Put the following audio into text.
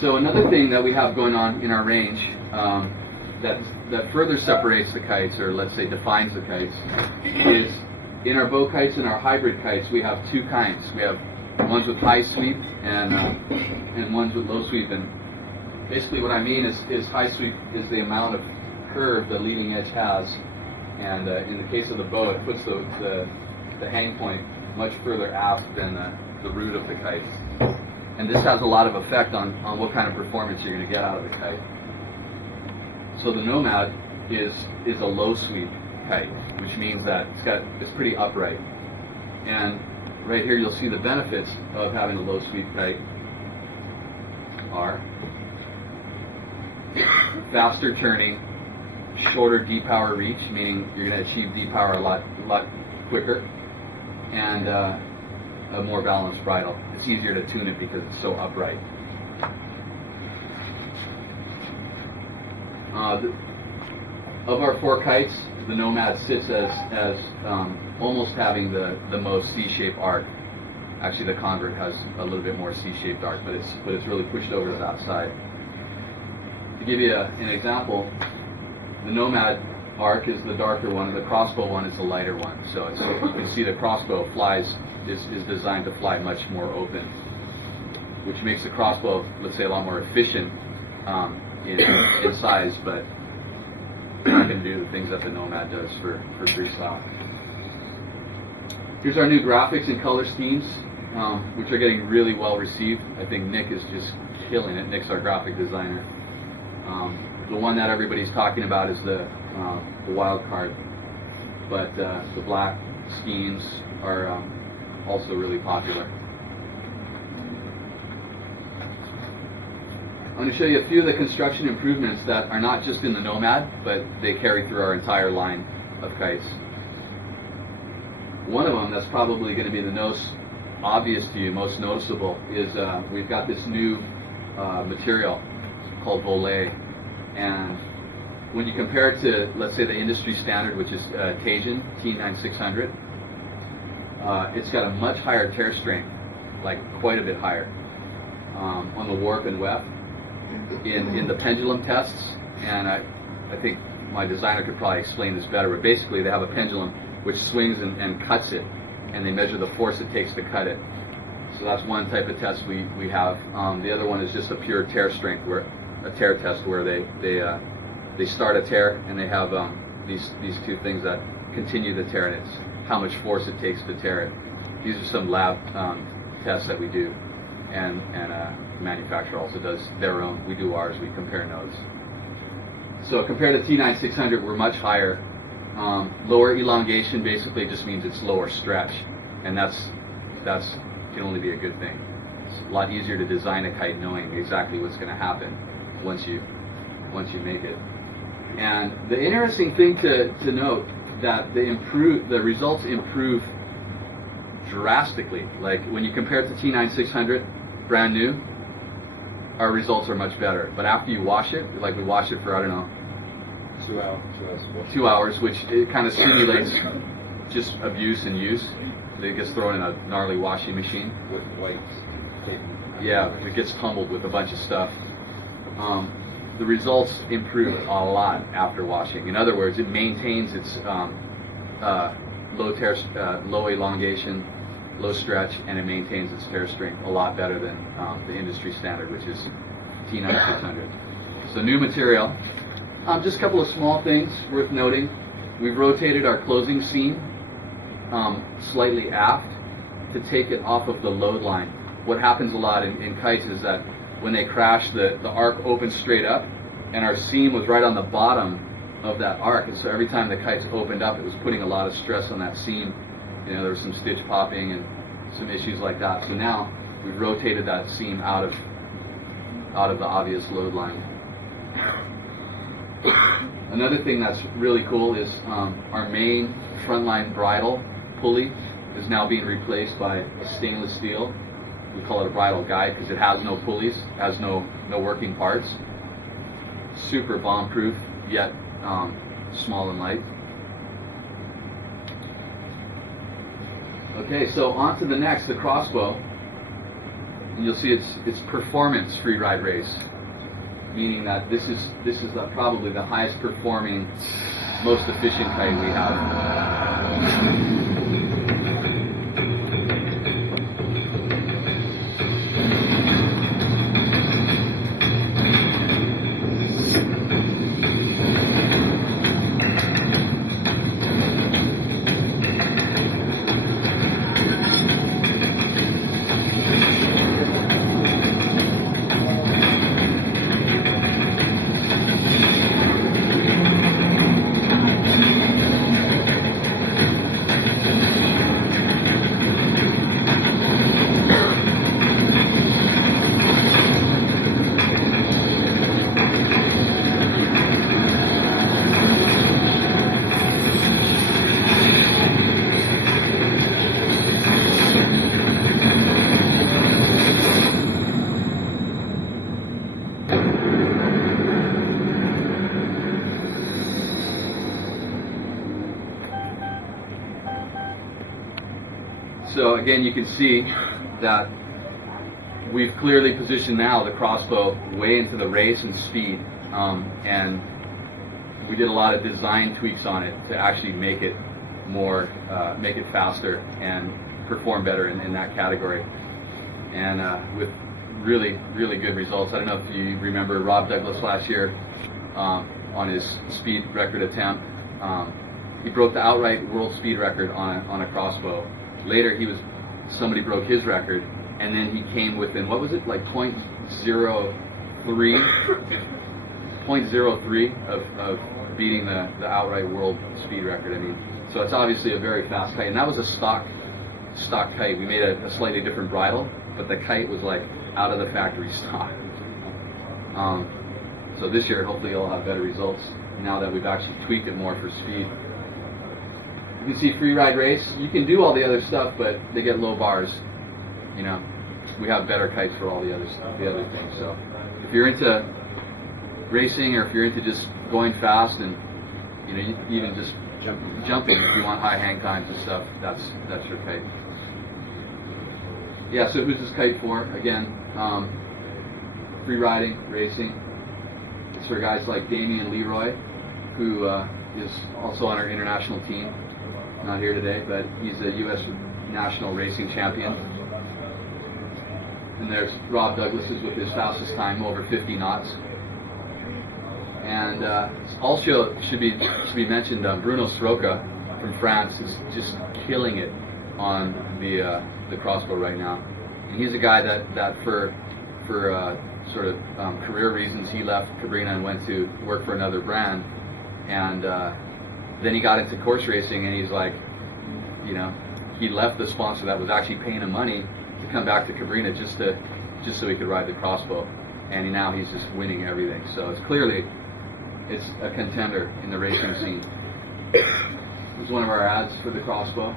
So another thing that we have going on in our range that further separates the kites, or let's say defines the kites, is in our bow kites and our hybrid kites we have two kinds. We have ones with high sweep and ones with low sweep. And basically what I mean is high sweep is the amount of curve the leading edge has, and in the case of the bow, it puts the hang point much further aft than the root of the kite. And this has a lot of effect on what kind of performance you're going to get out of the kite. So the Nomad is a low sweep kite, which means that it's pretty upright. And right here you'll see the benefits of having a low sweep kite are faster turning, shorter D-power reach, meaning you're going to achieve D-power a lot quicker, and a more balanced bridle. It's easier to tune it because it's so upright. Of our four kites, the Nomad sits as almost having the most C-shaped arc. Actually, the Convert has a little bit more C-shaped arc, but it's really pushed over to that side. To give you an example, the Nomad arc is the darker one, and the crossbow one is the lighter one. So you can see the crossbow is designed to fly much more open, which makes the crossbow, let's say, a lot more efficient in size, but not going to do the things that the Nomad does for freestyle. Here's our new graphics and color schemes, which are getting really well received. I think Nick is just killing it. Nick's our graphic designer. The one that everybody's talking about is the wild card, but the black schemes are also really popular. I'm going to show you a few of the construction improvements that are not just in the Nomad, but they carry through our entire line of kites. One of them that's probably going to be the most obvious to you, most noticeable, is we've got this new material called volet. And when you compare it to, let's say, the industry standard, which is Tajin T9600, it's got a much higher tear strength, like quite a bit higher, on the warp and weft. In the pendulum tests, and I think my designer could probably explain this better, but basically they have a pendulum which swings and cuts it, and they measure the force it takes to cut it. So that's one type of test we have. The other one is just a pure tear strength, a tear test where they start a tear and they have these two things that continue the tear, and it's how much force it takes to tear it. These are some lab tests that we do, and manufacturer also does their own. We do ours. We compare notes. So compared to T9600, we're much higher. Lower elongation basically just means it's lower stretch, and that's can only be a good thing. It's a lot easier to design a kite knowing exactly what's going to happen once you make it. And the interesting thing to note that the results improve drastically. Like when you compare it to T9600, brand new, our results are much better. But after you wash it, like we wash it for, I don't know, 2 hours, which it kind of simulates just abuse and use. It gets thrown in a gnarly washing machine. With white tape. Yeah, it gets pummeled with a bunch of stuff. The results improve a lot after washing. In other words, it maintains its low elongation, low stretch, and it maintains its tear strength a lot better than the industry standard, which is T9600. So new material. Just a couple of small things worth noting. We've rotated our closing seam slightly aft to take it off of the load line. What happens a lot in kites is that when they crash, the arc opens straight up, and our seam was right on the bottom of that arc, and so every time the kites opened up, it was putting a lot of stress on that seam. You know, there was some stitch popping and some issues like that. So now we've rotated that seam out of the obvious load line. Another thing that's really cool is our main frontline bridle pulley is now being replaced by a stainless steel. We call it a bridle guide because it has no pulleys, has no working parts. Super bomb-proof, yet small and light. Okay, so on to the next, the crossbow. and you'll see it's performance free ride race, meaning that this is probably the highest performing, most efficient kite we have. So again, you can see that we've clearly positioned now the crossbow way into the race and speed, and we did a lot of design tweaks on it to actually make it more, make it faster and perform better in that category, and with really good results. I don't know if you remember Rob Douglas last year on his speed record attempt. He broke the outright world speed record on a crossbow. Later, somebody broke his record, and then he came within, what was it, like 0.03 of beating the outright world speed record. I mean, so it's obviously a very fast kite, and that was a stock kite. We made a slightly different bridle, but the kite was like out of the factory stock. So this year, hopefully, you'll have better results now that we've actually tweaked it more for speed. You can see free ride race. You can do all the other stuff, but they get low bars. You know, we have better kites for all the other things. So if you're into racing, or if you're into just going fast, and you know, even just jumping, if you want high hang times and stuff, that's your kite. Yeah. So who's this kite for? Again, free riding, racing. It's for guys like Damien-Leroy, who is also on our international team. Not here today, but he's a U.S. national racing champion. And there's Rob Douglas with his fastest time, over 50 knots. And also should be mentioned, Bruno Sroka from France is just killing it on the crossbow right now. And he's a guy that for sort of career reasons, he left Cabrinha and went to work for another brand. And then he got into course racing, and he's like, you know, he left the sponsor that was actually paying him money to come back to Cabrinha just so he could ride the crossbow, and now he's just winning everything. So it's clearly a contender in the racing scene. This is one of our ads for the crossbow.